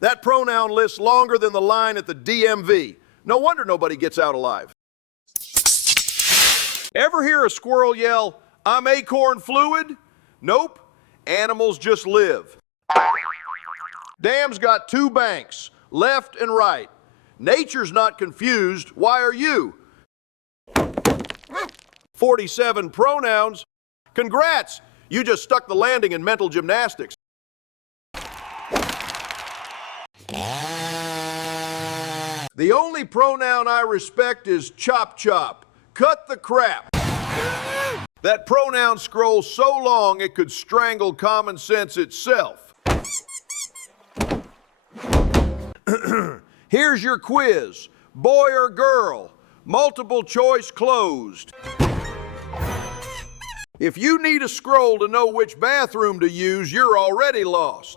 That pronoun list's longer than the line at the DMV. No wonder nobody gets out alive. Ever hear a squirrel yell, "I'm acorn fluid"? Nope. Animals just live. Dam's got two banks, left and right. Nature's not confused. Why are you? 47 pronouns. Congrats! You just stuck the landing in mental gymnastics. The only pronoun I respect is chop chop. Cut the crap. That pronoun scrolls so long it could strangle common sense itself. Here's your quiz. Boy or girl? Multiple choice closed. If you need a scroll to know which bathroom to use, you're already lost.